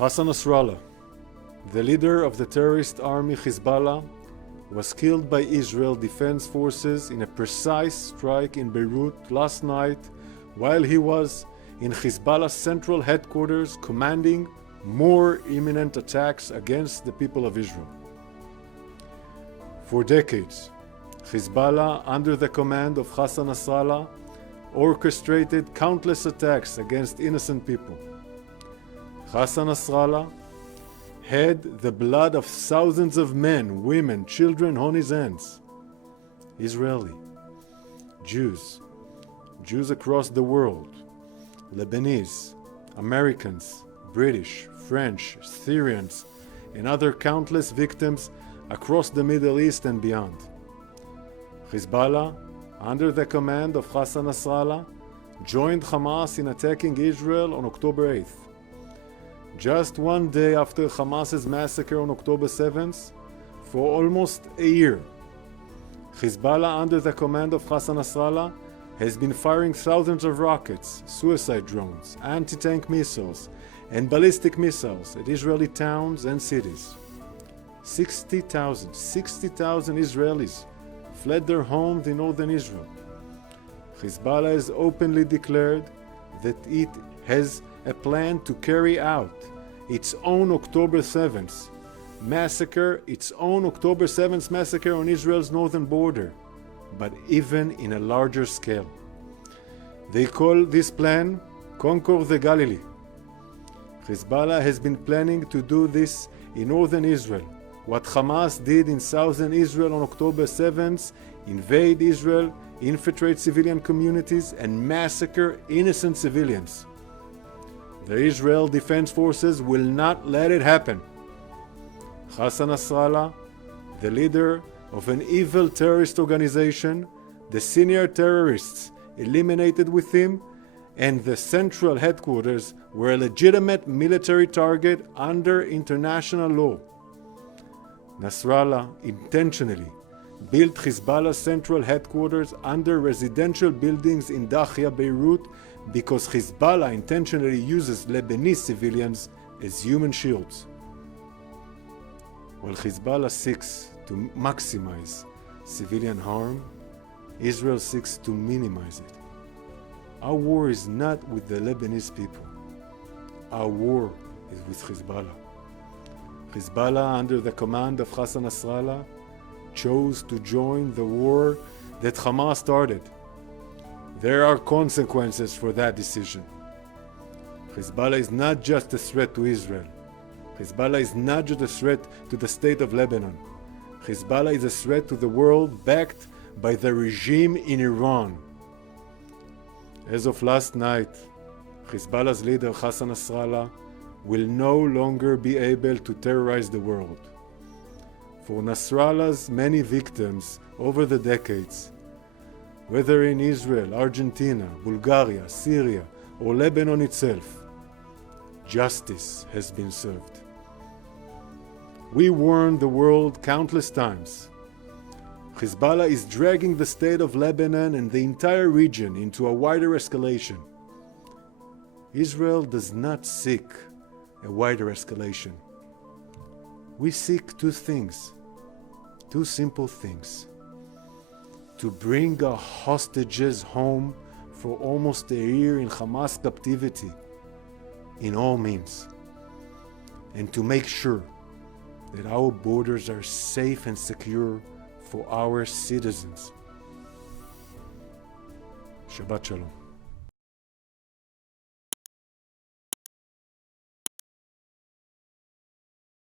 Hassan Nasrallah, the leader of the terrorist army Hezbollah, was killed by Israel Defense Forces in a precise strike in Beirut last night while he was in Hezbollah's central headquarters commanding more imminent attacks against the people of Israel. For decades, Hezbollah, under the command of Hassan Nasrallah, orchestrated countless attacks against innocent people. Hassan Nasrallah had the blood of thousands of men, women, children on his hands. Israeli, Jews across the world, Lebanese, Americans, British, French, Syrians, and other countless victims across the Middle East and beyond. Hezbollah, under the command of Hassan Nasrallah, joined Hamas in attacking Israel on October 8th. Just one day after Hamas's massacre on October 7th, for almost a year, Hezbollah, under the command of Hassan Nasrallah, has been firing thousands of rockets, suicide drones, anti-tank missiles, and ballistic missiles at Israeli towns and cities. 60,000 Israelis fled their homes in northern Israel. Hezbollah has openly declared that it has a plan to carry out its own October 7th massacre on Israel's northern border, but even in a larger scale. They call this plan Conquer the Galilee. Hezbollah has been planning to do this in northern Israel, what Hamas did in southern Israel on October 7th, invade Israel, infiltrate civilian communities, and massacre innocent civilians. The Israel Defense Forces will not let it happen. Hassan Nasrallah, the leader of an evil terrorist organization, the senior terrorists eliminated with him, and the central headquarters were a legitimate military target under international law. Nasrallah intentionally built Hezbollah's central headquarters under residential buildings in Dahia, Beirut, because Hezbollah intentionally uses Lebanese civilians as human shields. While Hezbollah seeks to maximize civilian harm, Israel seeks to minimize it. Our war is not with the Lebanese people. Our war is with Hezbollah. Hezbollah, under the command of Hassan Nasrallah, chose to join the war that Hamas started. There are consequences for that decision. Hezbollah is not just a threat to Israel. Hezbollah is not just a threat to the state of Lebanon. Hezbollah is a threat to the world backed by the regime in Iran. As of last night, Hezbollah's leader Hassan Nasrallah will no longer be able to terrorize the world. For Nasrallah's many victims over the decades, whether in Israel, Argentina, Bulgaria, Syria, or Lebanon itself, justice has been served. We warned the world countless times. Hezbollah is dragging the state of Lebanon and the entire region into a wider escalation. Israel does not seek a wider escalation. We seek two things, two simple things: to bring our hostages home for almost a year in Hamas captivity in all means, and to make sure that our borders are safe and secure for our citizens. Shabbat Shalom.